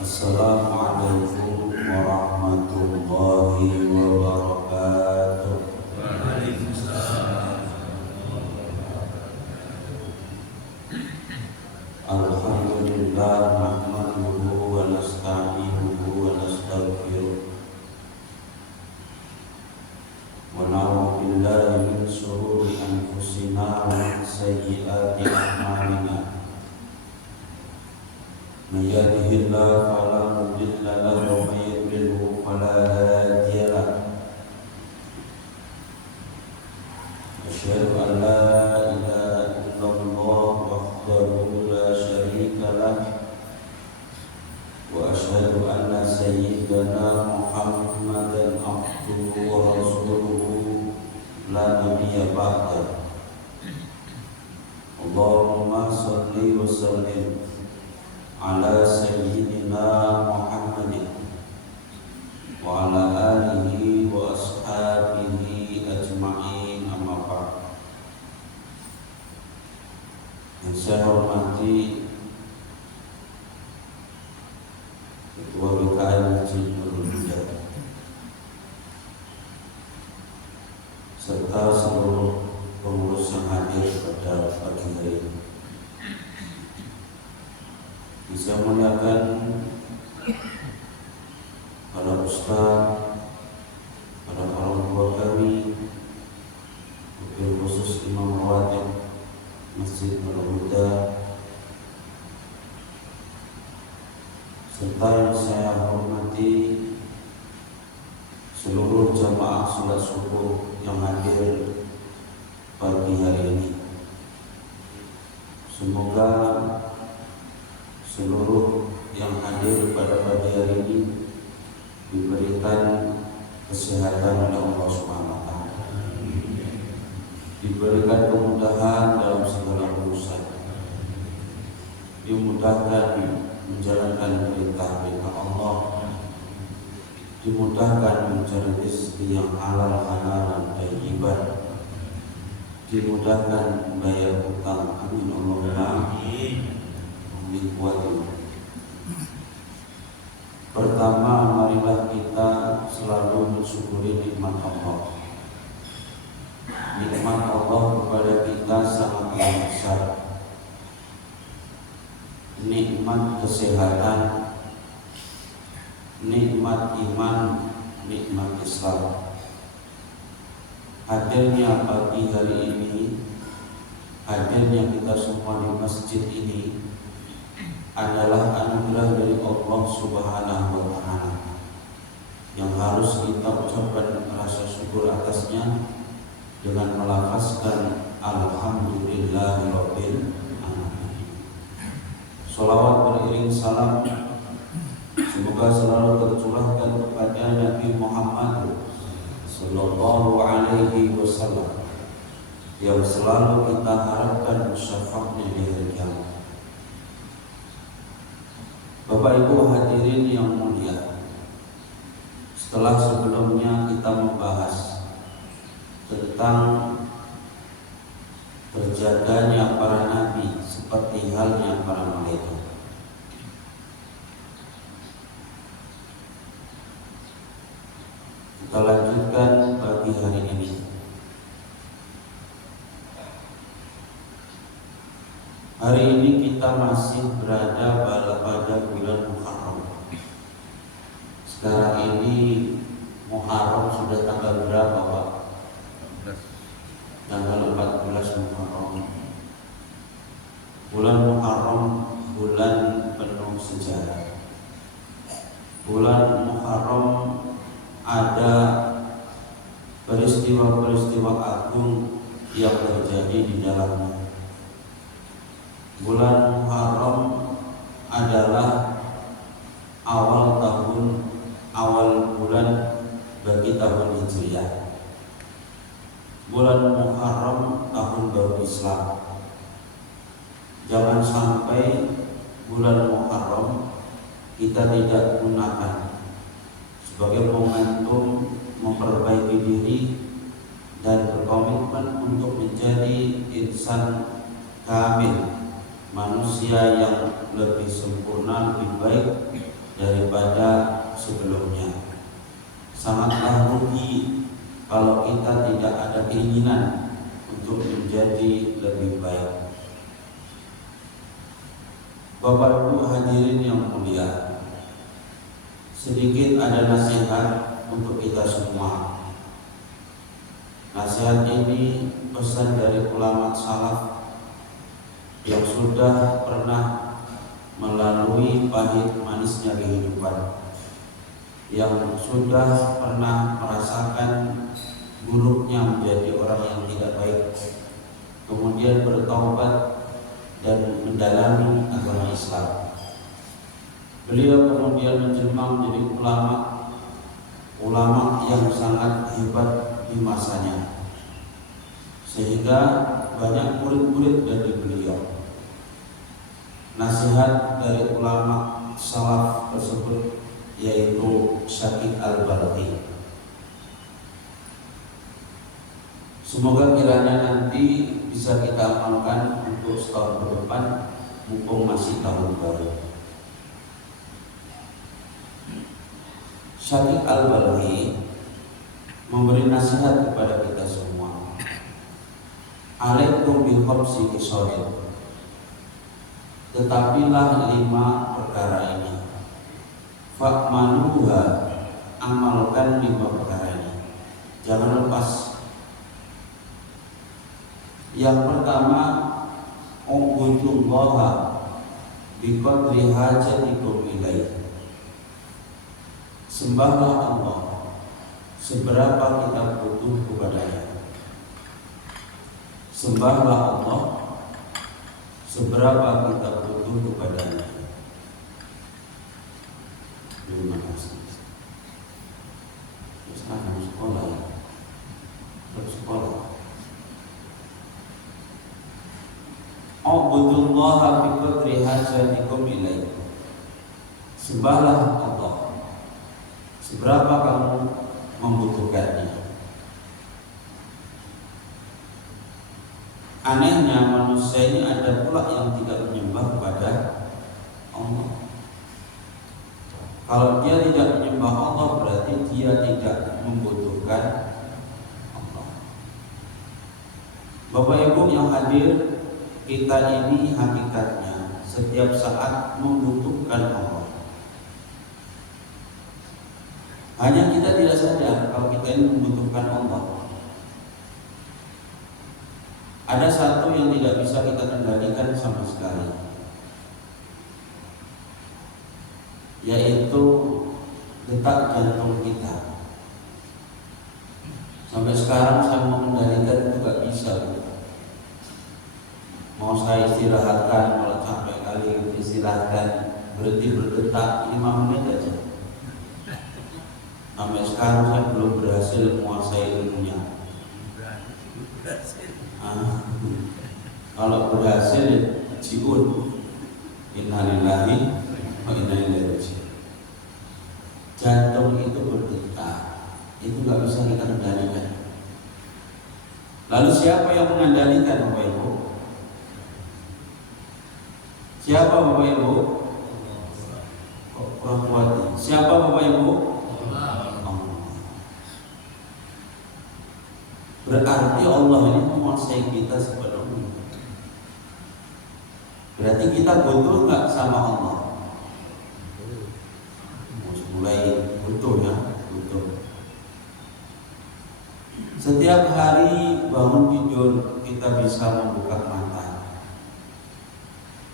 Assalamualaikum warahmatullahi wabarakatuh. Waalaikumsalam. Alhamdulillah nahmaduhu wa nasta'inuhu wa nastaghfiruh wa na'udzu billahi min shururi anfusina wa min sayyiati a'malina. Man yahdihillahu fala mudilla lahu wa man yudlilhu fala hadiya lahu. Asyhadu an la ilaha illallah wahdahu la syarika lah wa asyhadu anna sayyidana Muhammadan abduhu wa rasuluhu la nabiyya ba'dah. Allahumma shalli wa sallim ala sayyidina Muhammadin wa ala alihi wa ashabihi ajma'in, amma ba'd. Yang saya hormati Ketua BKN Masjid Nurul Huda serta seluruh pengurus yang hadir pada pagi hari ini. Bisa muliakan para ustaz, para orang tua kami, wabil khusus Imam Rawatib Masjid Nurul Huda, serta yang saya hormati seluruh jamaah salat subuh yang hadir pagi hari ini. Semoga seluruh yang hadir pada pagi hari ini diberikan kesehatan oleh Allah Subhanahu wa taala, diberikan kemudahan dalam segala urusan, dimudahkan menjalankan perintah-perintah Allah, dimudahkan mencari rezeki yang halal, halal dan ibadah, dimudahkan membayar hutang. Amin Allahumma amin. Pertama, marilah kita selalu mensyukuri nikmat Allah. Nikmat Allah kepada kita sangat besar. Nikmat kesehatan, nikmat iman, nikmat Islam. Hadirnya pagi hari ini, hadirnya kita semua di masjid ini adalah anugerah dari Allah Subhanahu wa taala yang harus kita ucapkan rasa syukur atasnya dengan melafazkan alhamdulillahirabbil alamin. Shalawat beriring salam semoga selalu tercurahkan kepada Nabi Muhammad sallallahu alaihi wasallam yang selalu kita harapkan syafaatnya di hari kiamat. Bapak Ibu hadirin yang mulia, Setelah sebelumnya kita membahas tentang terjaganya para nabi seperti halnya para malaikat, kita lanjutkan pagi hari ini. Hari ini kita masih berada pada bulan Muharram. Sekarang ini Muharram sudah tanggal berapa, Pak? Tanggal 14 Muharram. Bulan Muharram bulan penuh sejarah. Bulan Muharram ada peristiwa-peristiwa agung yang terjadi di dalamnya. Bulan Muharram adalah awal bulan bagi tahun Hijriah. Bulan Muharram tahun baru Islam. Jangan sampai bulan Muharram kita tidak gunakan sebagai momentum memperbaiki diri dan berkomitmen untuk menjadi insan kamil, manusia yang lebih sempurna, lebih baik daripada sebelumnya. Sangatlah rugi kalau kita tidak ada keinginan untuk menjadi lebih baik. Bapak Ibu hadirin yang mulia, sedikit ada nasihat untuk kita semua. Nasihat ini pesan dari ulama salaf yang sudah pernah melalui pahit manisnya kehidupan, yang sudah pernah merasakan buruknya menjadi orang yang tidak baik, kemudian bertaubat dan mendalami agama Islam. Beliau kemudian menjelma menjadi ulama yang sangat hebat di masanya, sehingga banyak murid-murid dari beliau. Nasihat dari ulama salaf tersebut yaitu Syakik Al-Balkhi. Semoga kiranya nanti bisa kita amalkan untuk setahun ke depan, mumpung masih tahun baru. Syakik Al-Balkhi memberi nasihat kepada kita semua. Alaikum bi khamsi khisalin. Tetapilah 5 perkara ini. Fa'manuha, amalkan 5 perkara ini. Jangan lepas. Yang pertama, ubudullaha biqadri hajatikum ilaih. Sembahlah Allah seberapa kita butuh kepadanya. Sembahlah Allah seberapa kita butuh kepadanya. Terima kasih. Sekarang sekolah, bersekolah. Ubudullaha biqadri hajatikum ilaih. Sembahlah Allah seberapa kamu membutuhkannya. Anehnya manusia ini ada pula yang tidak menyembah kepada Allah. Kalau dia tidak menyembah Allah berarti dia tidak membutuhkan Allah. Bapak Ibu yang hadir, kita ini hakikatnya setiap saat membutuhkan Allah. Hanya kita tidak sadar kalau kita ini membutuhkan Allah. Ada satu yang tidak bisa kita kendalikan sama sekali, yaitu detak jantung kita. Sampai sekarang saya mau kendalikan itu gak bisa. Mau saya istirahatkan, kalau capek kali istirahatkan, berhenti berdetak 5 menit aja. Sampai sekarang saya belum berhasil menguasai ilmunya. Kalau berhasil, jiun. Innalillahi wa inna ilaihi raji'un. Jantung itu berdetak Itu nggak bisa kita kendalikan. Lalu siapa yang mengendalikan Bapak Ibu? Siapa Bapak Ibu? Orang kuat. Siapa Bapak Ibu? Allah. Berarti Allah ini menguasai kita sepenuhnya. Berarti kita butuh nggak sama Allah? Mulai butuh ya, butuh. Setiap hari bangun tidur kita bisa membuka mata,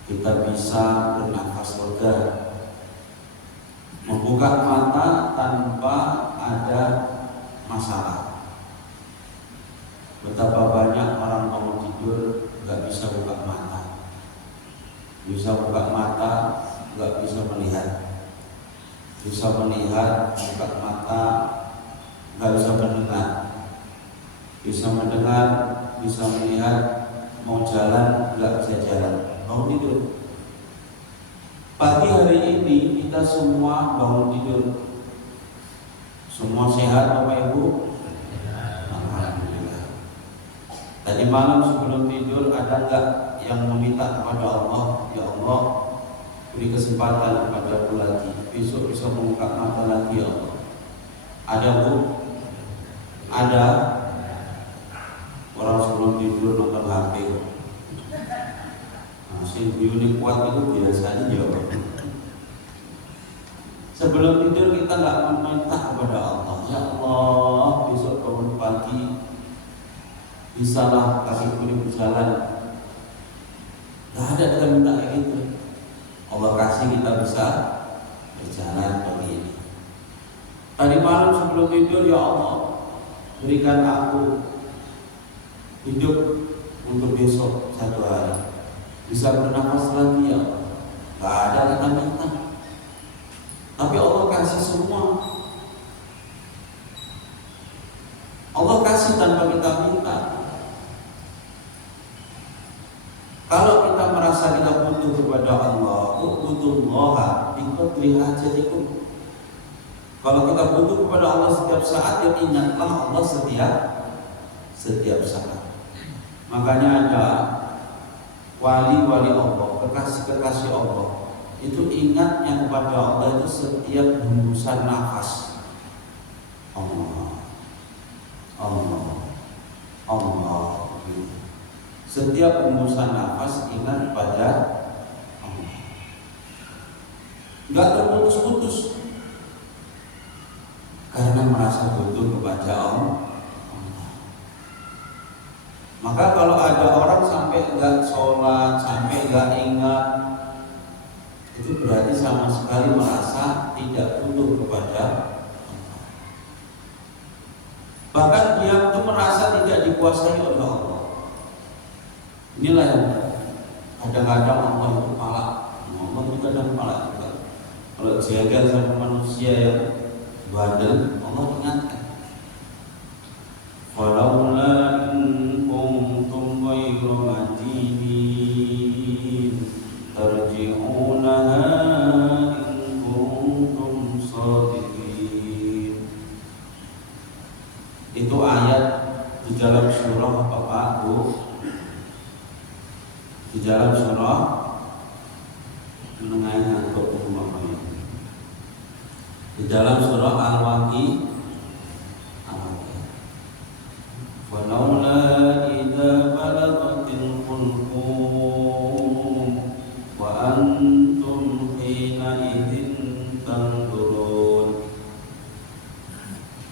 kita bisa bernafas lega. Membuka mata tanpa ada masalah. Betapa banyak orang bangun tidur nggak bisa buka mata, bisa buka mata nggak bisa melihat, bisa melihat buka mata nggak bisa mendengar, bisa mendengar bisa melihat, mau jalan nggak bisa jalan, bangun tidur. Pagi hari ini kita semua bangun tidur, semua sehat Bapak Ibu? Alhamdulillah. Tadi malam sebelum tidur ada nggak yang meminta kepada Allah, ya Allah beri kesempatan kepada aku lagi, besok bisa membuka mata lagi ya Allah? Ada Bu? Ada? Orang sebelum tidur nonton HP. Si unit kuat itu biasanya jawab. Sebelum tidur kita nggak meminta kepada Allah, ya Allah besok bangun pagi bisalah kasih kuning berjalan. Nggak ada kita minta kayak gitu. Allah kasih kita bisa berjalan pagi ini. Tadi malam sebelum tidur, ya Allah berikan aku hidup untuk besok satu hari, bisa bernafas lagi ya Allah. Gak ada kita minta, tapi Allah kasih semua. Allah kasih tanpa kita minta. Kalau kita merasa kita butuh kepada Allah, butuh Allah biqadri hajatikum. Kalau kita butuh kepada Allah setiap saat, ya ingatlah Allah setiap saat. Makanya ada wali-wali Allah, kekasih-kekasih Allah, itu ingatnya kepada Allah itu setiap hembusan nafas. Allah, Allah, Allah. Setiap hembusan nafas ingat pada Allah. Enggak terputus-putus karena merasa butuh kepada Allah. Maka kalau ada orang sampai enggak sholat, sampai enggak ingat, itu berarti sama sekali merasa tidak butuh kepada Allah. Bahkan dia itu merasa tidak dikuasai oleh Allah. Inilah yang kadang-kadang Allah itu palak. Allah itu kadang palak juga. Kalau jaga sama manusia yang bandel, Allah ingatkan. Walaula in kuntum ghayra madinin tarji'unaha in kuntum shadiqin. Itu ayat di dalam surah apa Pak Bu? Di dalam surah menengahnya untuk umumnya. Di dalam surah Al-Waqiah. Walaula idza balagatil hulqum wa antum hina idzin tanzurun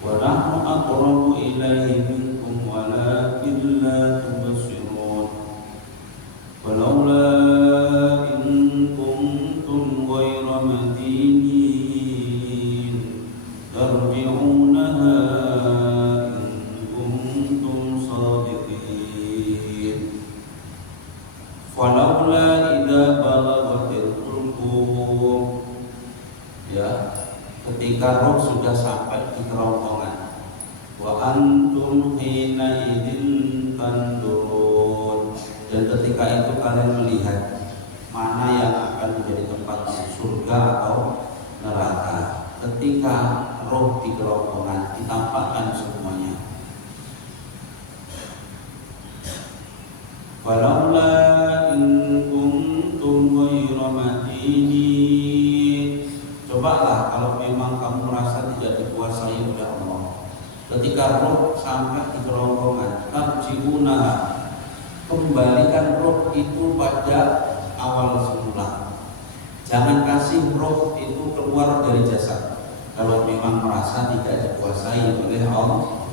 wa nahnu aqrabu ilayhi minkum walakin la tubsirun. Walaula in kuntum ghayra madinin tarji'unaha walaula idza balagatil hulqum, ya, ketika roh sudah sampai di kerongkongan, wa antum hina idzin tanzurun, dan ketika itu kalian melihat mana yang akan menjadi tempat surga atau neraka. ketika roh di kerongkongan ditampakkan semuanya. Walaula in kuntum ghayra madinin. Cobalah kalau memang kamu merasa tidak dikuasai oleh Allah. Ketika roh sampai di kerongkongan, tarji'una, kembalikan roh itu pada awal semula. Jangan kasih roh itu keluar dari jasad kalau memang merasa tidak dikuasai oleh Allah.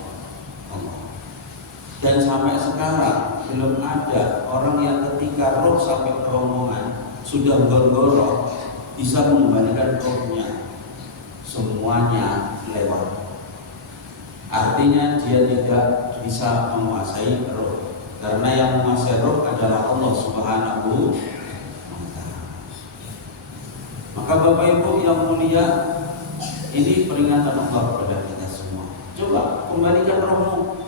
Dan sampai sekarang belum ada orang yang ketika roh sampai kerongkongan sudah gorgoroh bisa mengembalikan rohnya. Semuanya lewat. Artinya dia tidak bisa menguasai roh, karena yang menguasai roh adalah Allah Subhanahu wa Ta'ala. Maka Bapak Ibu yang mulia, ini peringatan Allah kepada kita semua. Coba kembalikan rohmu.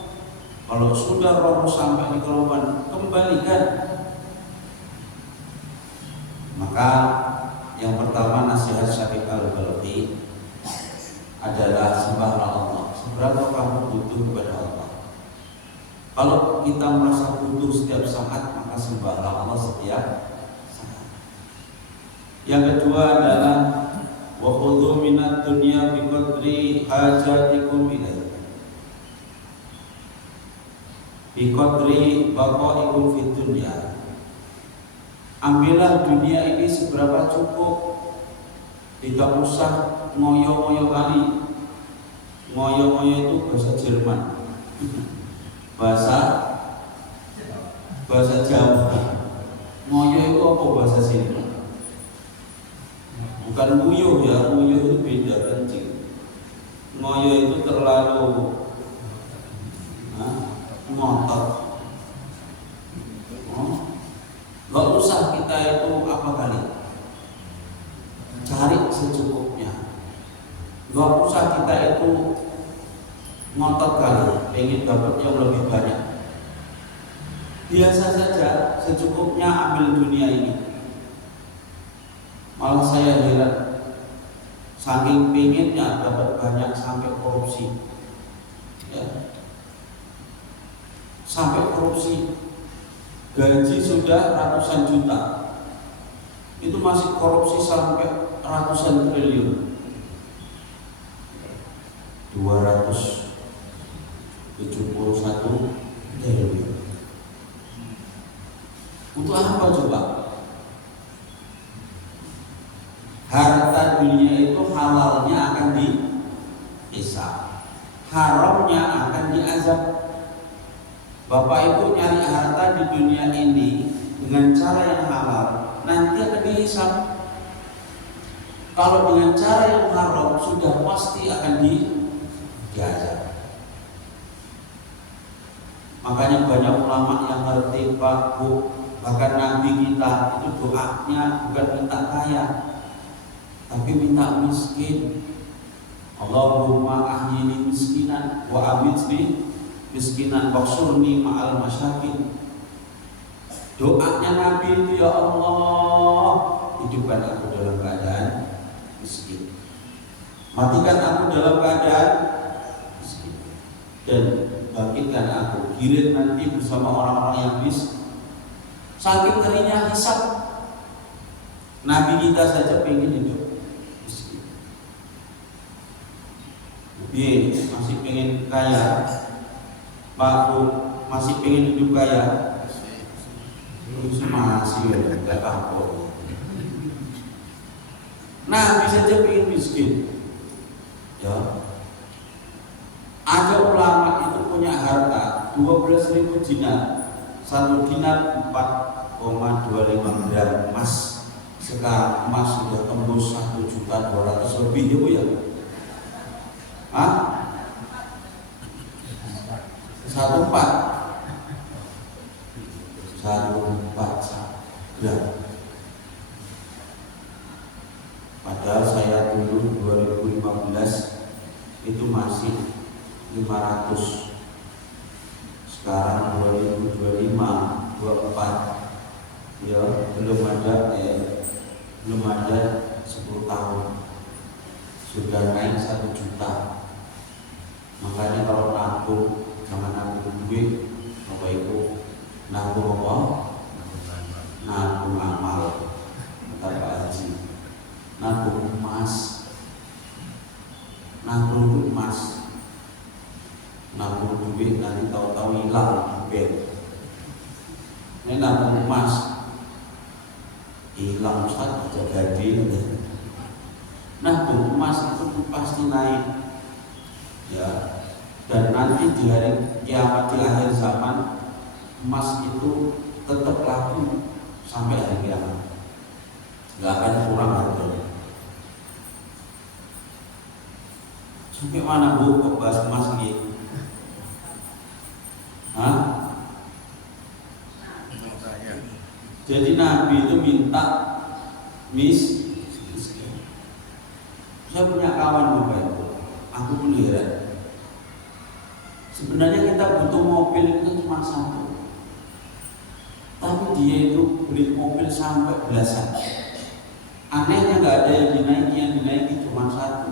Kalau sudah roh sampai di kerongkongan, kembalikan. Maka yang pertama nasihat Syekh Al-Balqi adalah sembahlah Allah. Seberapa kamu butuh kepada Allah. Kalau kita merasa butuh setiap saat, maka sembahlah Allah setiap saat. Yang kedua adalah wa khudhu minad dunya bi qadri hajatikum ilaihi. Bi qadri baqaikum fid dunya. Ambillah dunia ini seberapa cukup. Tidak usah ngoyo-ngoyo kali. Ngoyo-ngoyo itu bahasa Jerman. Bahasa Jawa. Ngoyo itu apa bahasa sini? Bukan nguyuh ya, nguyuh itu beda kencing. Ngoyo itu terlalu ngotot. Gak usah kita itu apa kali, cari secukupnya. Gak usah kita itu ngotot kali, pengen dapat yang lebih banyak. Biasa saja, secukupnya ambil dunia ini. Malah saya heran, saking pengennya dapat banyak sampai korupsi, ya. Sampai korupsi, gaji sudah ratusan juta, itu masih korupsi sampai ratusan triliun. 271 triliun. Untuk apa coba? Harta dunia itu halalnya akan dihisab, haramnya akan diazab. Bapak Ibu nyari harta di dunia ini dengan cara yang halal, nanti akan dihisab. Kalau dengan cara yang haram, sudah pasti akan diazab. Makanya banyak ulama yang ngerti, Pak Bu, bahkan Nabi kita itu doanya bukan minta kaya, tapi minta miskin. Allahumma ahyini miskinan wa amitni miskinan waksurni ma'al masyakin. Doanya Nabi itu, ya Allah, hidupkan aku dalam keadaan miskin, matikan aku dalam keadaan miskin, dan bangkitkan aku gilir nanti bersama orang-orang yang miskin. Saking ngerinya hisab, Nabi kita saja pengen hidup miskin. Masih pengen kaya, Pak masih pengen hidup kaya, masih nggak tahu. Nah, bisa aja pengen miskin. Ya, ada ulama itu punya harta 12.000 dinar, 1 dinar 4,25 gram emas. Sekarang emas sudah tembus 1.200.000 lebih, ya Bu ya. 1,4 gram. Padahal saya dulu 2015 itu masih 500. Sekarang 2025, 24, ya belum ada 10 tahun sudah naik 1 juta. Makanya kalau nabung jangan nabung duit, apa itu nabung apa? Nabung amal, kata Pak Haji. Nabung emas, nabung emas, nabung duit nanti tahu-tahu hilang di bank. Ini nabung emas hilang Ustaz, aja gede. Nabung emas itu pasti naik, ya. Dan nanti di hari kiamat di akhir zaman emas itu tetap laku sampai hari kiamat, nggak akan kurang harganya. Sampai mana Bu kok bahas emas gitu? Hah? Jadi Nabi itu minta saya punya kawan Bapak Ibu, aku pun heran. Sebenarnya kita butuh mobil itu cuma 1, tapi dia itu beli mobil sampai belasan. Anehnya nggak ada yang dinaiki cuma 1.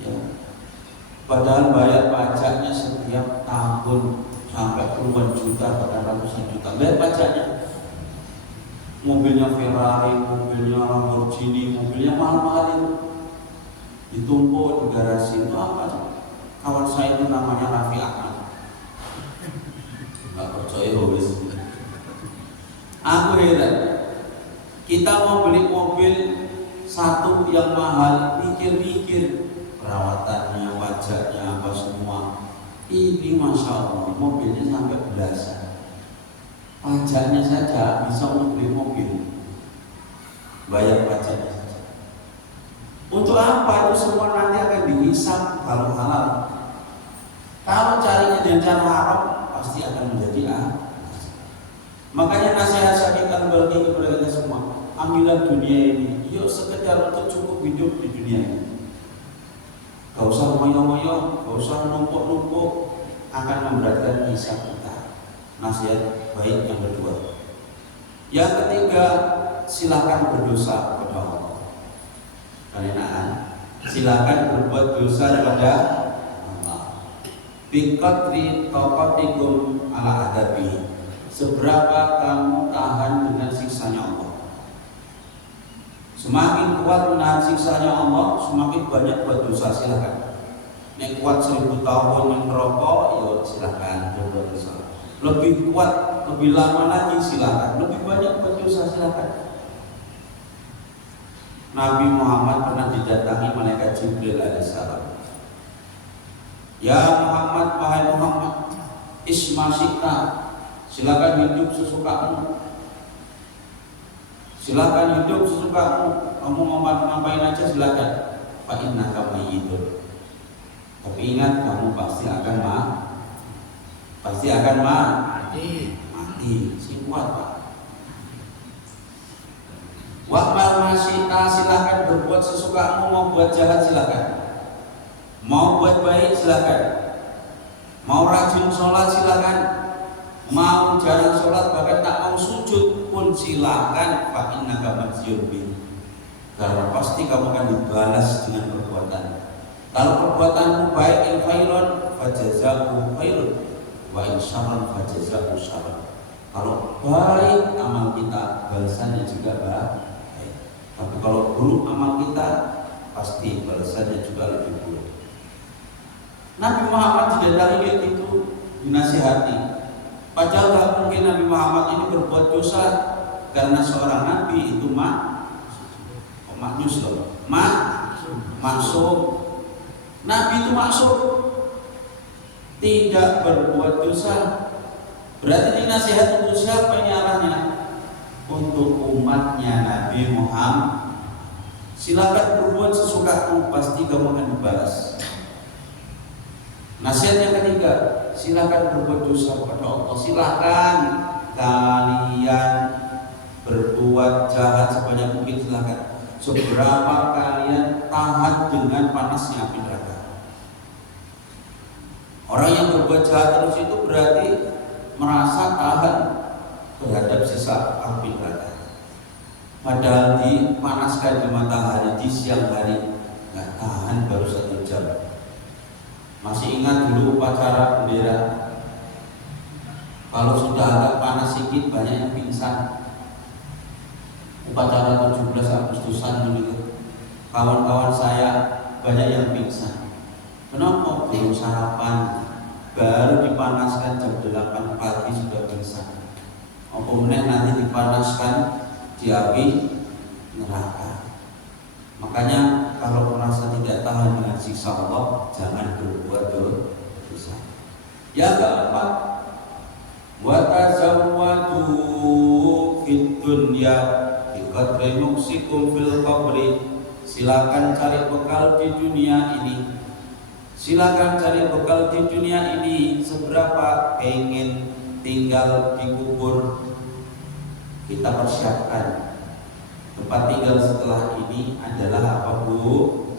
Ya. Padahal bayar pajaknya setiap tahun sampai puluhan juta, bahkan ratusan juta. Bayar pajaknya. Mobilnya Ferrari, mobilnya Lamborghini, mobilnya mahal-mahal itu ditumpuk di garasi. Itu apa? Kawan saya itu namanya Raffi Ahmad. Nggak percaya wis. Aku heran. Kita mau beli mobil 1 yang mahal, mikir-mikir perawatannya, pajaknya, apa semua. Ini Masya Allah, mobilnya sampai belasan. Pajaknya saja bisa untuk beli mobil, bayar pajaknya saja. Untuk apa? Itu semua nanti akan dihisap kalau halal. Kalau carinya dengan cara haram, pasti akan menjadi Makanya nasihat Syekh Al-Albani kepada kita semua, ambillah dunia ini, yuk sekedar untuk cukup hidup di dunia ini. Gak usah moyo-moyo, gak usah numpuk-numpuk, akan memberatkan hisab kita. Nasihat baik yang kedua. Yang ketiga, silakan berdosa kepada Allah. Kalian silakan berbuat dosa kepada Allah. Biqadri taqatikum ala adabi. Seberapa kamu tahan dengan siksanya Allah. Semakin kuat menahan siksanya Allah, semakin banyak buat dosa, silakan. Yang kuat 1000 tahun yang merokok, ya silakan berbuat dosa. Lebih kuat, lebih lama lagi silakan. Lebih banyak buat dosa, silakan. Nabi Muhammad pernah didatangi malaikat Jibril alaihissalam. Ya Muhammad, wahai Muhammad, isma syi'ta, silakan hidup sesukamu. Silakan hidup sesukamu. Kamu mau ngapain aja silakan. Fa innaka mayyitun. Tapi ingat, kamu pasti akan mati. Si kuat Pak. Wa'mal masyita, silakan berbuat sesukamu. Mau buat jahat silakan, mau buat baik silakan, mau rajin sholat silakan, mau jarang sholat bahkan tak mau sujud pun silakan. Fa innaka majziyun bih. Karena pasti kamu akan dibalas dengan perbuatan. Kalau perbuatanmu baik, in khairon fajazahu khairun, wa in syarran fajazahu syarran. Kalau baik amal kita, balasannya juga baik. Tapi kalau buruk amal kita, pasti balasannya juga lebih buruk. Nabi Muhammad didatangi kayak gitu, dinasihati. Padahal tak mungkin Nabi Muhammad ini berbuat dosa, karena seorang nabi itu maksum. Nabi itu maksum, tidak berbuat dosa. Berarti ini nasihat untuk siapa ini arahnya? Untuk umatnya Nabi Muhammad. Silakan berbuat sesukamu, pasti kamu akan dibalas. Nasihat yang ketiga, silakan berbuat dosa kepada Allah. Silakan kalian berbuat jahat sebanyak mungkin, silakan. Seberapa kalian tahan dengan panasnya api neraka. Orang yang berbuat jahat terus itu berarti merasa tahan terhadap sisa api neraka. Padahal dipanaskan di matahari di siang hari nggak tahan baru 1 jam. Masih ingat dulu upacara bendera? Kalau sudah agak panas sedikit banyak yang pingsan. Upacara 17 Agustusan begitu, kawan-kawan saya banyak yang pingsan. Kenapa? Belum sarapan, baru dipanaskan jam 8 pagi sudah pingsan. Kemudian nanti dipanaskan di api neraka. Makanya kalau merasa tidak tahan dengan siksa Allah, jangan berbuat dosa. Ya keempat, wa tazawwadu fid dunya bi qadri nuksikum fil qabri. Silakan cari bekal di dunia ini. Silakan cari bekal di dunia ini seberapa pengen tinggal di kubur. Kita persiapkan tempat tinggal setelah ini adalah apa Bu?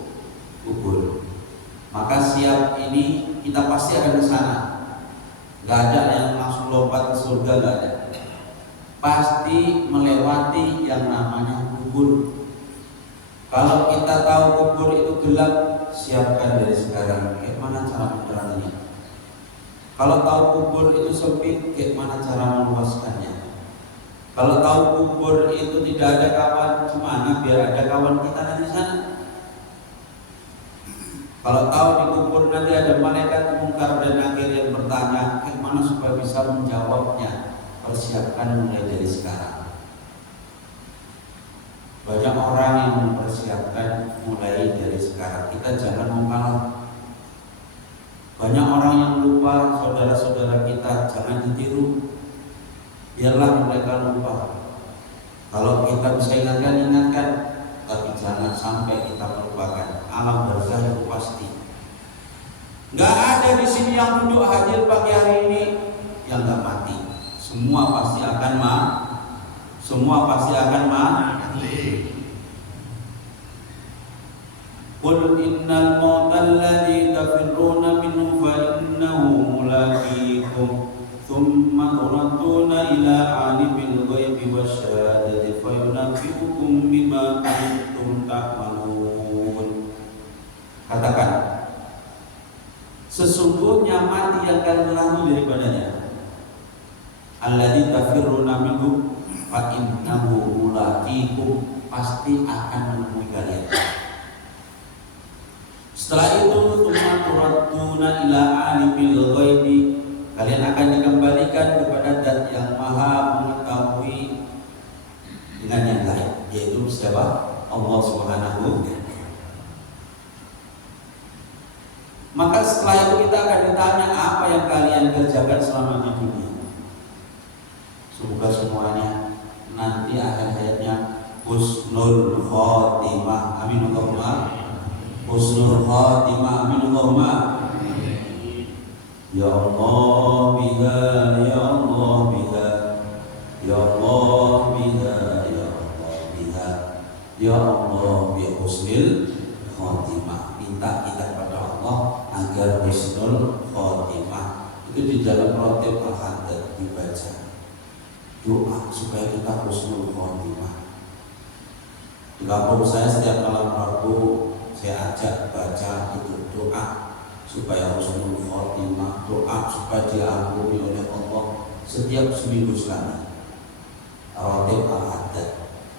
Kubur. Maka siap ini kita pasti akan ke sana. Gak ada yang langsung lompat ke surga, gak ada. Pasti melewati yang namanya kubur. Kalau kita tahu kubur itu gelap, siapkan dari sekarang. Bagaimana cara meneranginya? Kalau tahu kubur itu sempit, bagaimana cara meluaskannya? Kalau tahu kubur itu tidak ada kawan, gimana biar ada kawan kita nanti sana? Kalau tahu di kubur nanti ada malaikat mungkar dan nakir yang bertanya, bagaimana supaya bisa menjawabnya? Persiapkan mulai dari sekarang. Banyak orang yang mempersiapkan mulai dari sekarang. Kita jangan mengalah. Banyak orang yang lupa, saudara-saudara kita, jangan ditiru. Biarlah mereka lupa. Kalau kita bisa ingatkan, tapi jangan sampai kita melupakan. Alam barzah itu pasti. Gak ada di sini yang duduk hadir pagi hari ini yang gak mati. Semua pasti akan mati. Qul innal mauta alladzi tafirruna minhu fa innahu mulaqikum thumma turadduna ila alimil ghaibi wasyahadati fa yunabbi'ukum bima kuntum ta'malun. Katakan, sesungguhnya mati yang kalian lari daripadanya. Alladzi tafirruna minhu fa innahu mulaqikum, pasti akan menemui kalian. Setelah itu turadduna ila alimil ghaibi, kalian akan dikembalikan kepada Zat yang Maha mengetahui dengan yang lain, yaitu siapa? Allah Subhanahu wa ta'ala. Maka setelah itu kita akan ditanya apa yang kalian kerjakan selama di dunia. Semoga semuanya nanti akhir hayatnya husnul khotimah. Amin Allahumma. Husnul khotimah. Amin Allahumma. Ya Allah biha, ya Allah biha, ya Allah biha, ya Allah biha, ya Allah bi husnul khotimah. Minta kita kepada Allah agar husnul khotimah. Itu di dalam rotib al-haddad dibaca doa supaya kita husnul khotimah. Di kampung saya setiap malam Rabu saya ajak baca itu doa supaya husnul khotimah, doa supaya diampuni oleh Allah setiap seminggu sekali. Rotib al-haddad,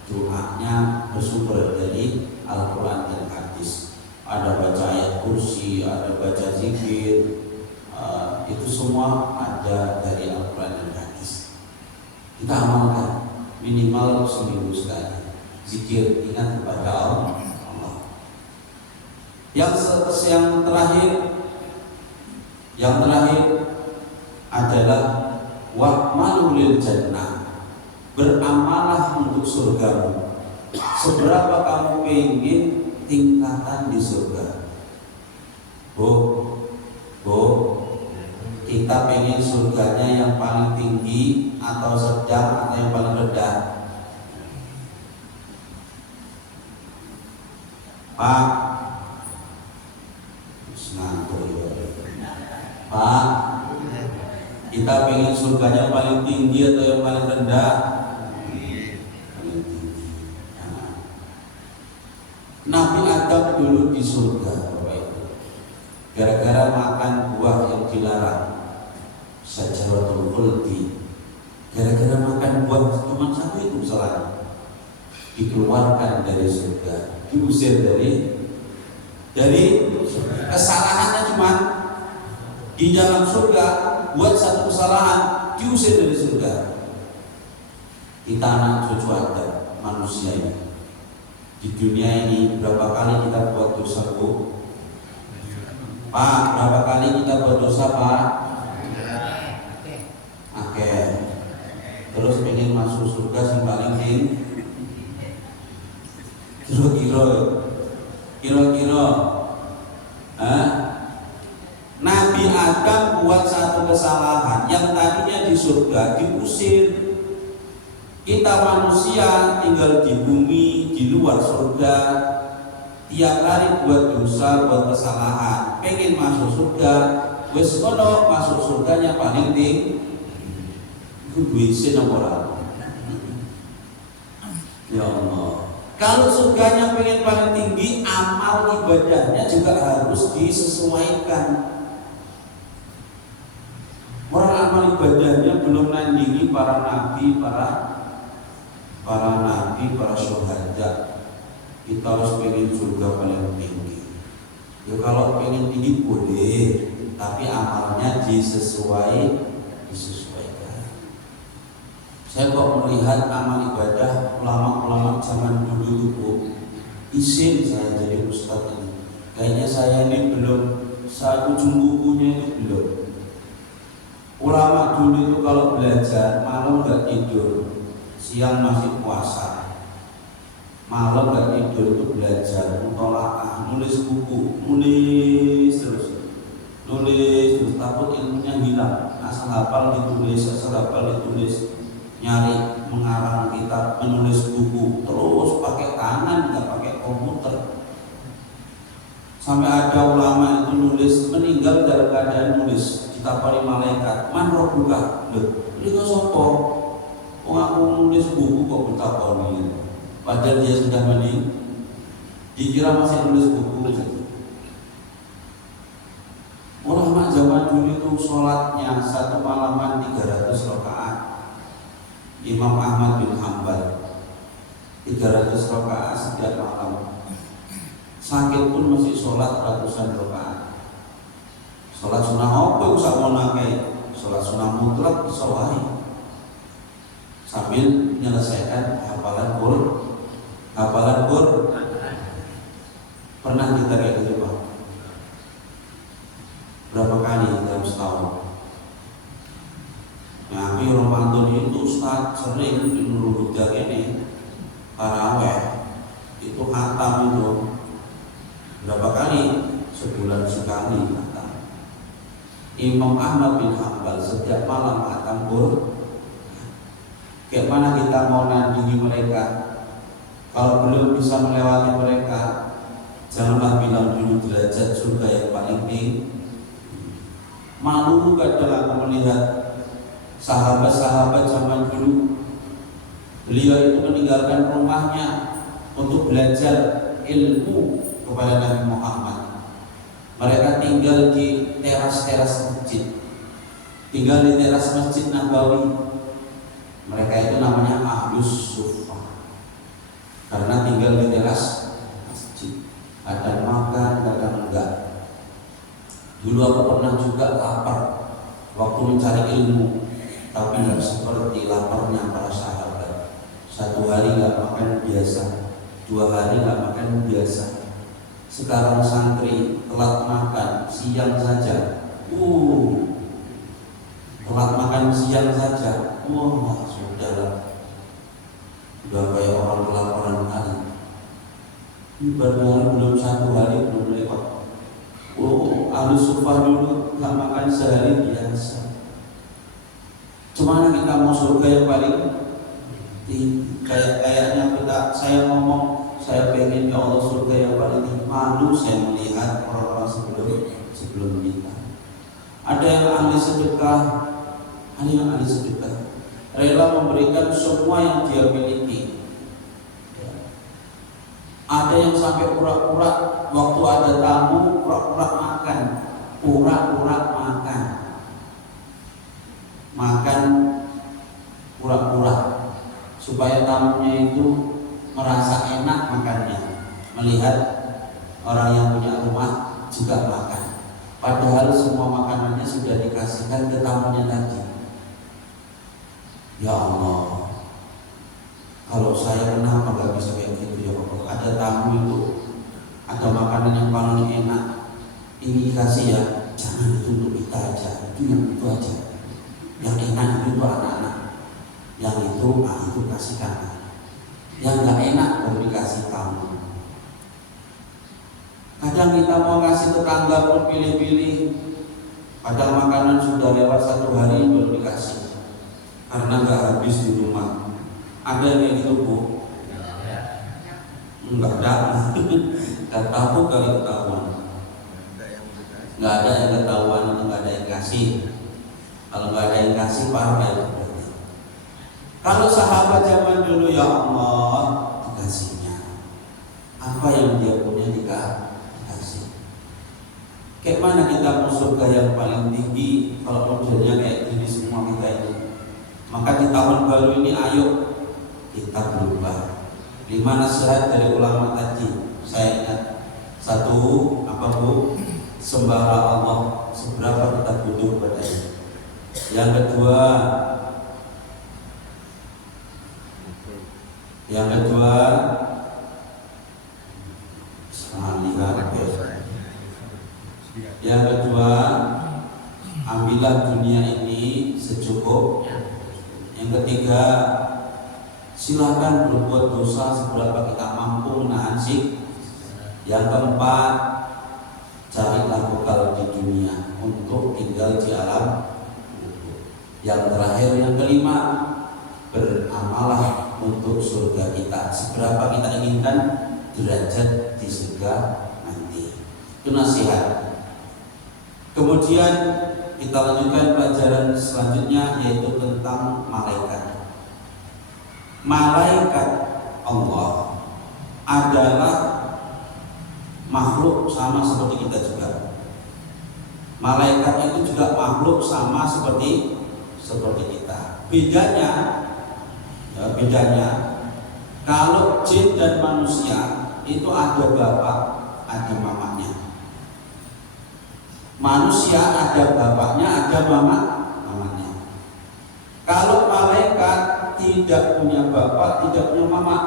doanya bersumber dari Al-Quran dan hadis. Ada baca ayat kursi, ada baca zikir, itu semua ada dari Al-Quran dan hadis. Kita amalkan minimal seminggu sekali. Zikir, ingat kepada Allah. Yang terakhir adalah wa'malu lil jannah, beramalah untuk surgamu. Seberapa kamu ingin tingkatan di surga? Bu, kita pengen surganya yang paling tinggi atau sedang atau yang paling rendah? Pak, Pak, kita pengen surganya paling tinggi atau yang paling rendah? Paling tinggi. gara-gara makan buah yang dilarang, syajaratul khuldi, gara-gara makan buah cuma satu itu kesalahan, dikeluarkan dari surga, diusir dari kesalahannya cuma di dalam surga, buat satu kesalahan diusir dari surga. Kita anak cucu Adam, manusia ini di dunia ini berapa kali kita buat dosa, Bu? Pak, berapa kali kita buat dosa, Pak? Oke. Terus pengen masuk surga sing paling tinggi. Kira-kira Nabi Adam buat satu kesalahan yang tadinya di surga diusir. Kita manusia tinggal di bumi, di luar surga, tiap hari buat dosa, buat kesalahan, pengen masuk surga, wes kono masuk surganya paling tinggi. Itu duit orang. Ya Allah. Kalau surganya pengen paling tinggi, amal ibadahnya juga harus disesuaikan. Orang amal ibadahnya belum nandingi para nabi, para syuhada. Kita harus pengen surga paling tinggi. Ya kalau pengen tinggi boleh, tapi amalnya disesuaikan. Saya kok melihat amal ibadah ulama-ulama zaman dulu itu, izin saya jadi ustadz ini. Kayaknya saya ini belum, saya ujung bukunya itu belum. Ulama dulu itu kalau belajar malam nggak tidur, siang masih puasa. Malam nggak tidur itu belajar, mutolaah, nulis buku, nulis terus, takut ilmunya hilang. Asal hafal ditulis, nyari mengarang kitab, menulis buku, terus pakai tangan, nggak pakai komputer. Sampai ada ulama itu nulis, meninggal dalam keadaan nulis, ditapari malaikat, man rabbuka, ini kok sopo? Aku nulis buku kok ditapari. Padahal dia sudah meninggal, dikira masih nulis buku. Ulama zaman dulu itu sholatnya satu malaman 300 rakaat. Imam Ahmad bin Hanbal 300 rakaat setiap malam. Sakit pun masih sholat ratusan rakaat. Sholat sunnah apa usah mau nakai, sholat sunnah mutlak bisa wae. Sambil menyelesaikan hafalan Qur'an. Pernah kita kayak gitu Pak? Berapa kali dalam setahun? Nah, di Ramadan itu Ustaz sering di Nurul Huda ini taraweh itu khatam itu berapa kali? Sebulan sekali khatam. Imam Ahmad bin Hanbal setiap malam khatam Qur'an. Kayak mana kita mau nandingi mereka? Kalau belum bisa melewati mereka, janganlah bilang dulu derajat surga yang paling tinggi. Malu kadang aku melihat sahabat-sahabat zaman dulu. Beliau itu meninggalkan rumahnya untuk belajar ilmu kepada Nabi Muhammad. Mereka tinggal di teras-teras masjid, tinggal di teras Masjid Nabawi. Mereka itu namanya Ahlus Suffah, karena tinggal di teras masjid. Kadang makan, kadang enggak. Dulu aku pernah juga lapar waktu mencari ilmu, tapi nggak seperti laparnya para sahabat. 1 hari nggak makan biasa, 2 hari nggak makan biasa. Sekarang santri telat makan siang saja, telat makan siang saja, sudahlah, udah kayak orang kelaparan kali. Padahal belum 1 hari belum lewat. Ahlus Suffah dulu nggak makan sehari biasa. Cuma kita mau surga yang paling kayaknya saya ngomong saya pengen ya Allah surga yang paling malu saya melihat orang-orang sebelum kita. Ada yang ahli sedekah, rela memberikan semua yang dia miliki. Ada yang sampai pura-pura waktu ada tamu pura-pura makan. pura-pura makan pura-pura supaya tamunya itu merasa enak makannya, melihat orang yang punya rumah juga makan, padahal semua makanannya sudah dikasihkan ke tamunya tadi. Ya Allah, kalau saya kenapa nggak bisa kayak gitu ya Allah? Ada tamu itu, ada makanan yang paling enak, ini kasih ya, jangan itu untuk kita aja, itu aja. Yang enak itu anak-anak, yang itu kasihkan. Yang nggak enak baru dikasih kamu. Kadang kita mau kasih tetangga pun pilih-pilih, padahal makanan sudah lewat 1 hari baru dikasih karena nggak habis di rumah. Ada yang gitu Bu? Enggak ada. Nggak tahu kali ketahuan. Nggak ada yang ketahuan, nggak ada yang kasih. Kalau nggak ada yang kasih parah ya. Kalau sahabat zaman dulu ya Allah dikasihnya apa yang dia punya dikasih. Kayak mana kita mau surga yang paling tinggi kalau modelnya kayak gini semua kita ini. Maka di tahun baru ini ayo kita berubah. 5 nasihat dari ulama tadi saya ingat. 1, apa Bu? Sembahlah Allah seberapa kita butuh padanya. Yang kedua, ambillah dunia ini secukupnya. Yang ketiga, silakan berbuat dosa seberapa kita mampu menahan sik. Yang keempat, carilah bekal di dunia untuk tinggal di alam. Yang terakhir, yang kelima, beramalah untuk surga kita. Seberapa kita inginkan derajat di surga nanti. Itu nasihat. Kemudian kita lanjutkan pelajaran selanjutnya, yaitu tentang malaikat. Malaikat Allah adalah makhluk sama seperti kita juga. Malaikat itu juga makhluk sama seperti kita. Bedanya kalau jin dan manusia itu ada bapak, ada mamanya. Manusia ada bapaknya, ada mamanya. Kalau malaikat tidak punya bapak, tidak punya mama.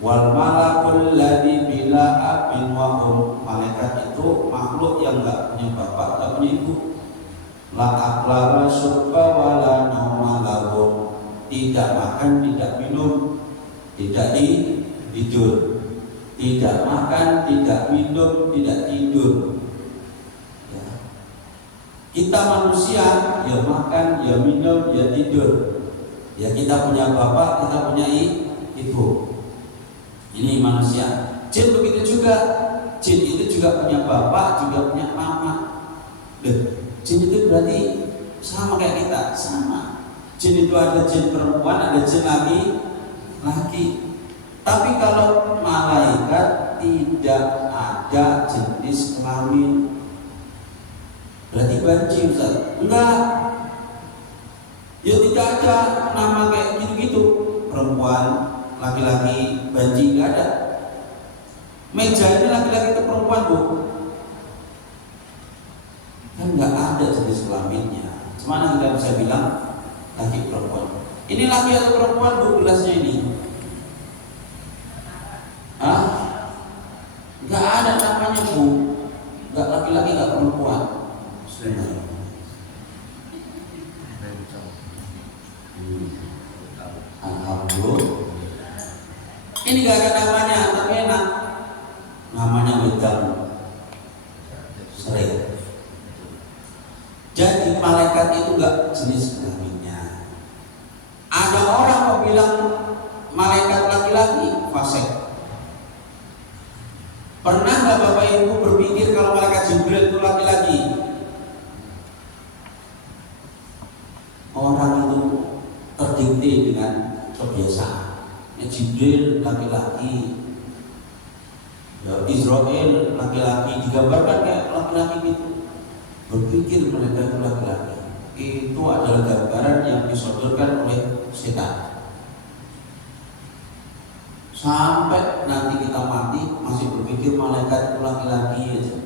Wal malakul ladzi bila abin wa um. Malaikat itu makhluk yang enggak punya bapak, enggak punya ibu. La akla syurba wala nauma lahum. Tidak makan, tidak minum, tidak tidur. Tidak makan, tidak minum, tidak tidur. Ya. Kita manusia, ya makan, ya minum, ya tidur. Ya kita punya bapak, kita punya ibu. Ini manusia. Jin begitu juga. Jin itu juga punya bapak, juga punya mama. Jin itu berarti sama kayak kita, sama. Jin itu ada jin perempuan, ada jin laki. Tapi kalau malaikat tidak ada jenis kelamin. Berarti banci Ustaz? Enggak. Ya tidak ada nama kayak gitu-gitu. Perempuan, laki-laki, banci enggak ada. Meja ini laki-laki ke perempuan Bu. Kan nggak ada jenis kelaminnya. Semana kita bisa bilang laki perempuan. Ini laki atau perempuan Bu gelasnya ini? Hah? Nggak ada namanya Bu. Nggak laki-laki, nggak perempuan. Alhamdulillah. Ini nggak ada namanya, tapi enak. Namanya wedang sering. Jadi malaikat itu enggak jenis kelaminnya. Ada orang mau bilang malaikat laki-laki, fasik. Pernah nggak Bapak Ibu berpikir kalau malaikat Jibril itu laki-laki? Orang itu terdikte dengan kebiasaan. Jibril laki-laki, ya, Israel laki-laki, digambarkan kayak laki-laki itu, berpikir mereka itu laki-laki, itu adalah gambaran yang disodorkan oleh setan. Sampai nanti kita mati masih berpikir malaikat itu laki-laki aja.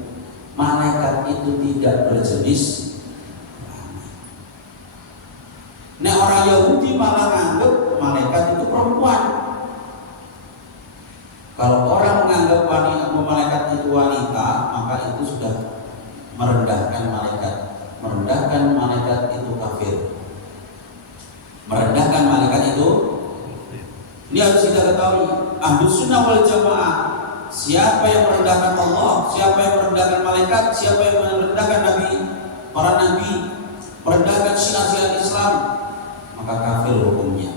Malaikat itu tidak berjenis. Nah, orang Yahudi malah menganggap malaikat itu perempuan. Kalau orang menganggap malaikat itu wanita, maka itu sudah merendahkan malaikat. Merendahkan malaikat itu kafir. Merendahkan malaikat itu, ini harus kita ketahui. Ahlus sunnah wal jamaah, siapa yang merendahkan Allah, siapa yang merendahkan malaikat, siapa yang merendahkan nabi, para nabi, merendahkan syiar-syiar Islam, maka kafir hukumnya.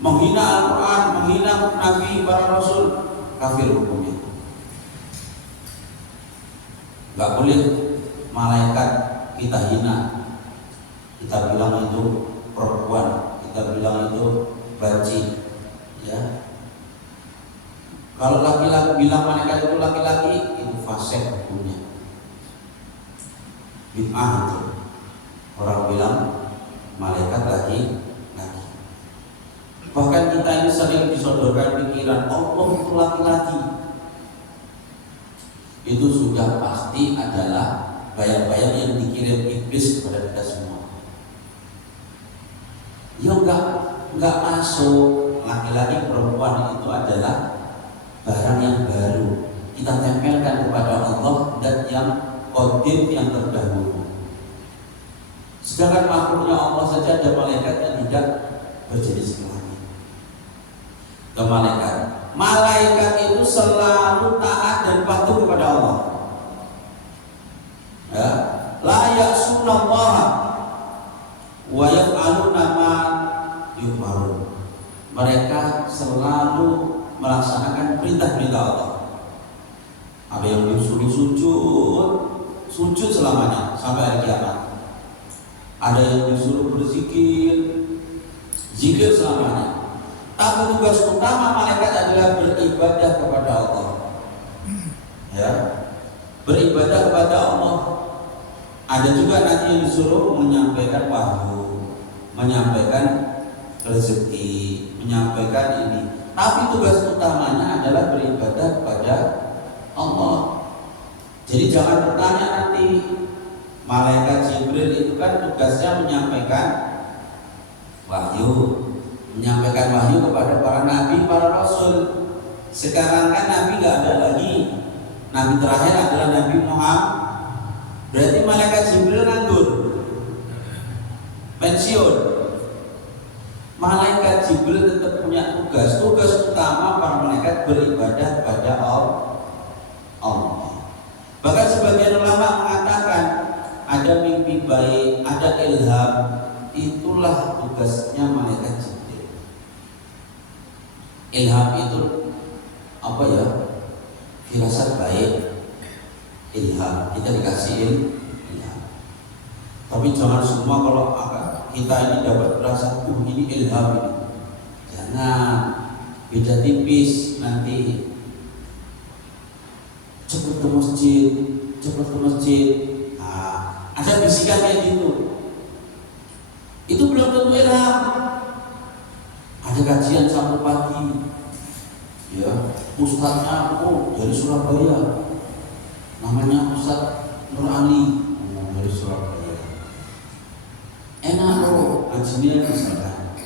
Menghina Al-Quran, menghina nabi, para rasul, kafir hukumnya. Gak boleh malaikat kita hina, kita bilang itu perempuan, kita bilang itu banci, ya. Kalau laki-laki bilang malaikat itu laki-laki, itu fasik hukumnya, bid'ah itu. Orang bilang malaikat laki-laki. Bahkan kita ini sering disodorkan pikiran Allah itu laki-laki. Itu sudah pasti adalah bayang-bayang yang dikirim iblis kepada kita semua. Ya enggak masuk. Laki-laki perempuan itu adalah barang yang baru kita tempelkan kepada Allah dan yang qadim, yang terdahulu. Sedangkan makhluknya Allah saja ada malaikat yang tidak berjenis kelamin. Malaikat itu selalu taat dan patuh kepada Allah. Ya, la ya'sunallaha wa yaf'aluna ma yu'marun. Mereka selalu melaksanakan perintah-perintah Allah. Ada yang disuruh sujud selamanya sampai hari kiamat. Ada yang disuruh zikir selamanya. Tapi tugas utama malaikat adalah beribadah kepada Allah. Ya, beribadah kepada Allah. Ada juga nanti yang disuruh menyampaikan wahyu, menyampaikan rezeki, menyampaikan ini. Tapi tugas utamanya adalah beribadah kepada Allah. Jadi jangan bertanya nanti, malaikat Jibril itu kan tugasnya menyampaikan wahyu, menyampaikan wahyu kepada para nabi, para rasul. Sekarang kan nabi nggak ada lagi. Nabi terakhir adalah Nabi Muhammad. Berarti malaikat Jibril nganggur, pensiun. Malaikat Jibril tetap punya tugas. Tugas utama para malaikat beribadah kepada Allah. Bahkan sebagian ulama mengatakan ada mimpi baik, ada ilham, itulah tugasnya malaikat Jibril. Ilham itu apa ya? Firasat baik, ilham. Kita dikasih ilham. Tapi jangan semua kalau kita ini dapat firasat, ini ilham ini. Jangan, beda tipis nanti. Cepat ke masjid. Nah, ada bisikan kayak gitu. Itu belum tentu ilham. Ada kajian Sabtu pagi, ya, ustadznya dari Surabaya, namanya Ustadz Nur Ali, dari Surabaya. Enak loh, kajiannya misalkan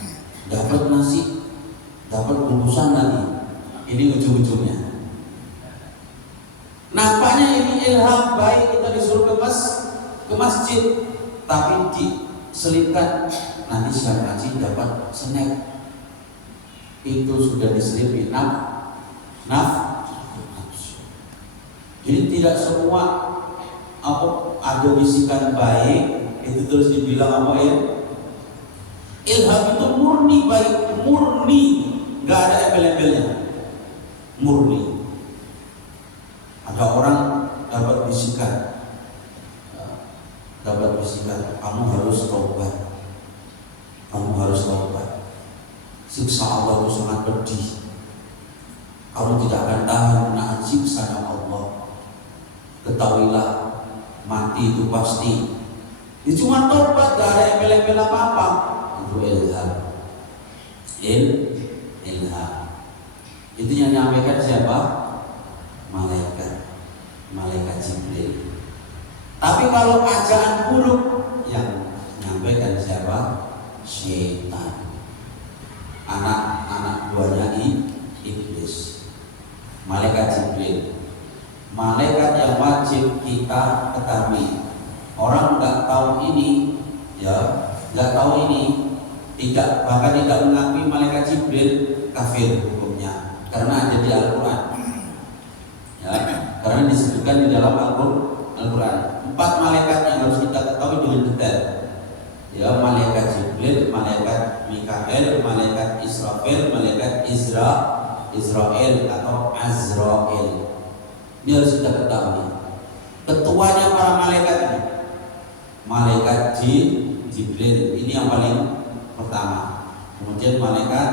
dapat nasi, dapat bungkusan lagi. Ini ujung-ujungnya. Nampaknya ini ilham baik, kita disuruh ke masjid, tapi diselipkan nanti siang ngaji dapat snack. Itu sudah diselipi Jadi tidak semua ada bisikan baik itu terus dibilang apa ya? Ilham itu murni baik, murni, nggak ada embel-embelnya, murni. Ada orang dapat bisikan, kamu harus taubat. Siksa Allah itu sangat pedih. Kamu tidak akan tahan menahan siksa Allah. ketahuilah mati itu pasti. Ini cuma tobat, gak ada embel-embel apa-apa. Itu ilham. Ilham. Itu yang nyampaikan siapa? Malaikat Jibril. Tapi kalau ajaan buruk, yang nyampaikan siapa? Syaitan. Anak buahnya iblis. Malaikat Jibril. Malaikat yang wajib kita ketahui. Orang nggak tahu ini, ya, nggak tahu ini, bahkan tidak mengakui malaikat Jibril, kafir hukumnya, karena ada di Al-Quran. Ya, karena disebutkan di dalam Al-Quran. 4 malaikat yang harus kita ketahui dengan detail. Ya, malaikat Jibril, malaikat Mikael, malaikat Israfil, malaikat Israel atau Azrael. Ini harus kita ketahui. Ketuanya para malaikat ini, malaikat Jibril, ini yang paling pertama. Kemudian malaikat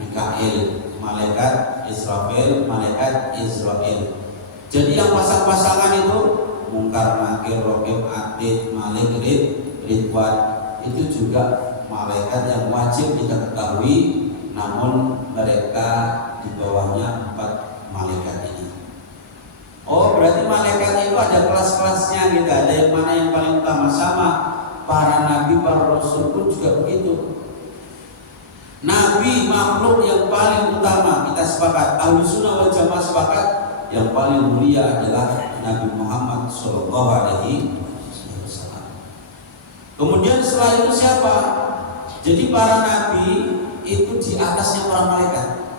Mikael, malaikat Israfil, malaikat Israel. Jadi yang pasang-pasangan itu Mungkar, Nakir, Raqib, Atid, Malik, Ridwan, itu juga malaikat yang wajib kita ketahui. Namun mereka di bawahnya 4 malaikat ini. Oh, berarti malaikat itu ada kelas-kelasnya gitu. Ada yang mana yang paling utama. Sama para nabi, para rasul pun juga begitu. Nabi makhluk yang paling utama, kita sepakat. Ahlus Sunnah wal Jamaah sepakat yang paling mulia adalah Nabi Muhammad Sallallahu Alaihi Wasallam. Kemudian setelah itu siapa? Jadi para nabi itu di atasnya para malaikat,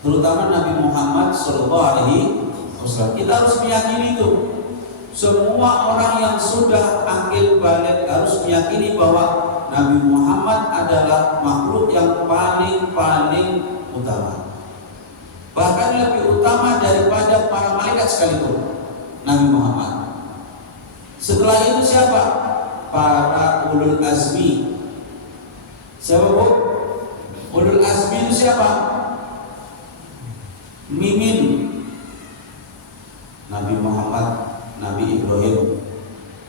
terutama Nabi Muhammad Sallallahu Alaihi Wasallam. Kita harus meyakini itu. Semua orang yang sudah akil balik harus meyakini bahwa Nabi Muhammad adalah makhluk yang paling utama. Bahkan lebih utama daripada para malaikat sekalipun. Nabi Muhammad. Setelah itu siapa? Para ulul azmi. Siapa bu? Ulul azmi itu siapa? Mimin. Nabi Muhammad, Nabi Ibrahim,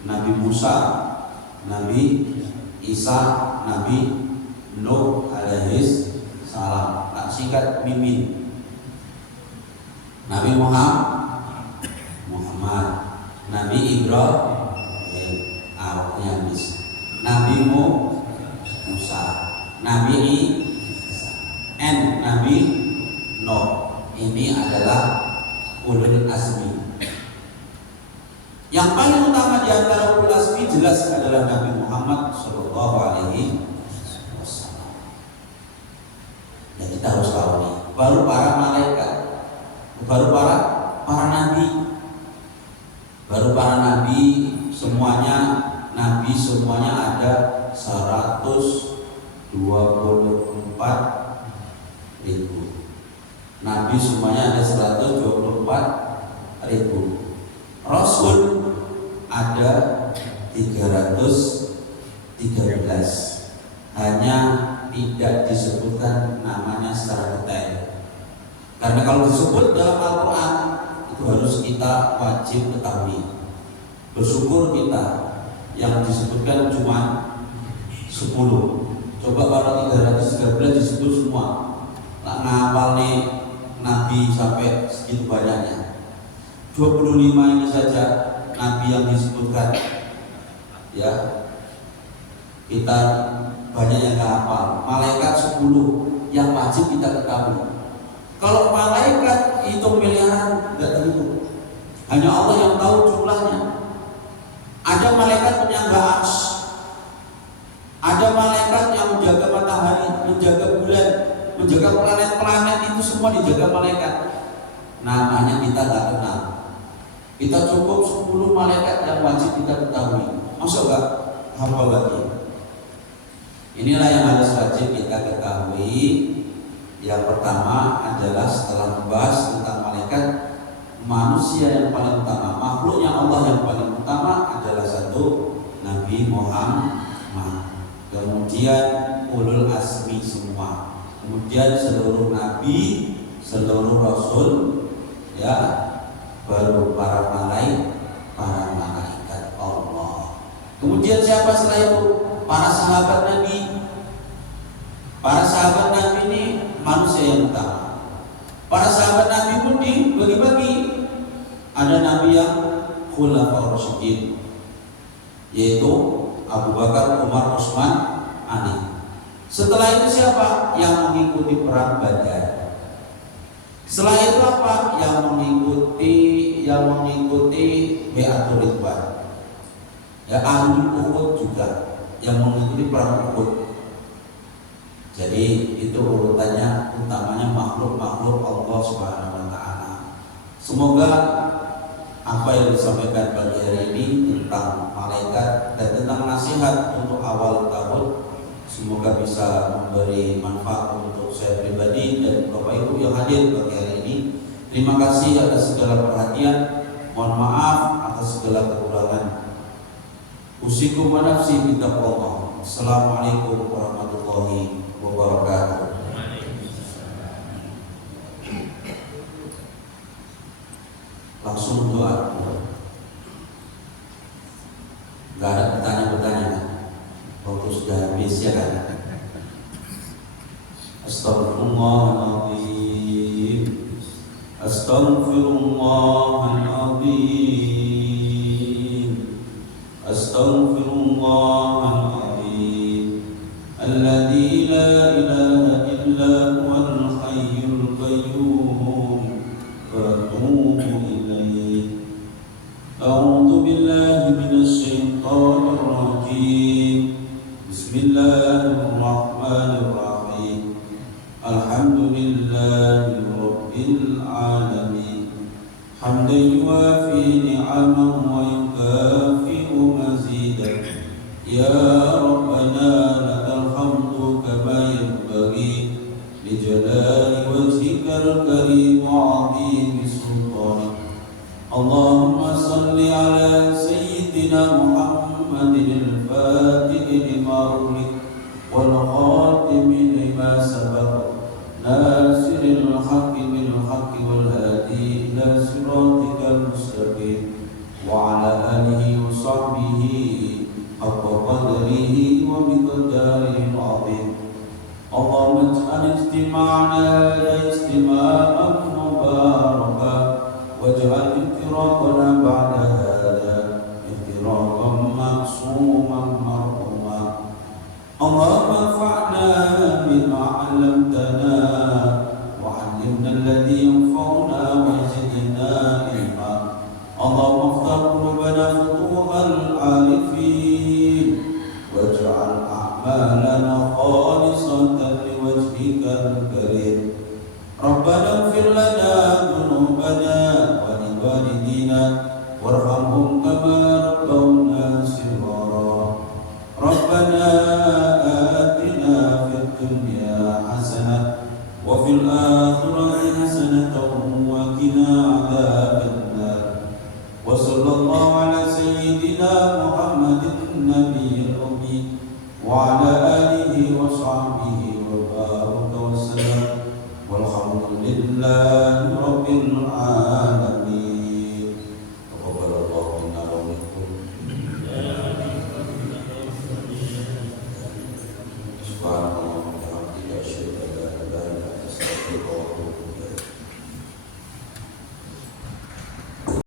Nabi Musa, Nabi Isa, Nabi Nuh alaihis salam. Tak singkat Mimin. Nabi Muhammad, Nabi Ibrahim, Nabi Musa, Nabi Isa, Nabi Nuh. Ini adalah ulul azmi. Yang paling utama di antara ulul azmi jelas adalah Nabi Muhammad Sallallahu Alaihi Wasallam. Dan kita harus tahu nih, baru para malaikat, baru para nabi, semuanya ada 124.000. Nabi semuanya ada 124.000. Rasul ada 313. Hanya tidak disebutkan namanya secara detail. Karena kalau disebut dalam Al-Quran itu harus kita wajib ketahui. Bersyukur kita yang disebutkan cuma 10. Coba kalau 313 disebut semua, tak ngapal nih Nabi sampai segitu banyaknya. 25 ini saja Nabi yang disebutkan, ya kita banyak yang nggak hafal. Malaikat 10 yang wajib kita ketahui. Kalau malaikat hitung miliaran nggak terhitung. Hanya Allah yang tahu jumlahnya. Ada malaikat penyangga ars, ada malaikat yang menjaga matahari, menjaga bulan, menjaga planet-planet, itu semua dijaga malaikat. Namanya kita nggak kenal. Kita cukup 10 malaikat yang wajib kita ketahui. Masuk nggak hafal lagi? Inilah yang harus wajib kita ketahui. Yang pertama adalah setelah membahas tentang malaikat, manusia yang paling utama, makhluknya Allah yang paling utama adalah satu Nabi Muhammad. Kemudian ulul azmi semua. Kemudian seluruh nabi, seluruh rasul, ya, baru para Kemudian siapa setelah itu? Para sahabat Nabi. Para sahabat Nabi ini manusia yang utama. Para sahabat Nabi pun dibagi-bagi. Ada Nabi yang Khulafaur Rasyidin, yaitu Abu Bakar, Umar, Utsman, Ali. Setelah itu siapa? Yang mengikuti perang Badar. Setelah itu apa? Yang mengikuti Bai'atul Ridwan. Ya, ahli Uhud juga yang mengikuti perang Uhud. Jadi itu urutannya, utamanya makhluk-makhluk Allah Subhanahu wa taala. Semoga apa yang disampaikan pagi hari ini tentang malaikat dan tentang nasihat untuk awal tahun, semoga bisa memberi manfaat untuk saya pribadi dan Bapak Ibu yang hadir pagi hari ini. Terima kasih atas segala perhatian. Mohon maaf atas segala kekurangan. Usikum wa nafsi bittaqwallah. Assalamualaikum warahmatullahi wabarakatuh. Langsung doa. Gak ada pertanyaan-pertanyaan. Waktu sudah habis ya kan. Astaghfirullahaladzim. Astaghfirullahaladzim. Astaghfirullahaladzim. Alladzi la ilaha illa huwal hayyul qayyum. Wa atubu ilaih. A'udzu billahi minasy syaithanir rajim. Bismillahirrahmanirrahim. Alhamdulillahi rabbil alamin. Hamdan yuwafi ni'amahu wa yukafi'u mazidah. Ya Rabbana lakal hamdu kama yanbaghi li jalali wajhikal karim wa 'azimi sultanik. Allahumma salli ala sayyidina Muhammadin al-Fatih lima ughliq wal khatimi lima sabaq nasiril haqqi bil haqqi wal hadi ila siratikal mustaqim wa ala alihi wa sahbihi haqqa qadrihi wa miqdarihi al-'azim. Allahumma ij'al istima'ana hadha istima'an mubarakan waj'al iftiraqana ba'da hadha iftiraqan ma'suman marhuma. Allahumma anfa'na bima 'allamtana wa 'allimna alladhi yanfa'una wa zidna ilma. Allahumma iftah qulubana futuhal 'arifin waj'al a'malana khalisatan liwajhikal karim. Rabbana ighfir lana dhunubana wa liwalidina warhamhum kama rabbawna shighara. Rabbana atina fid dunya hasanah wa fil akhirati hasanatan wa qina adzabannar. Wa sallallahu ala sayyidina Muhammadin nabiyil ummi wa ala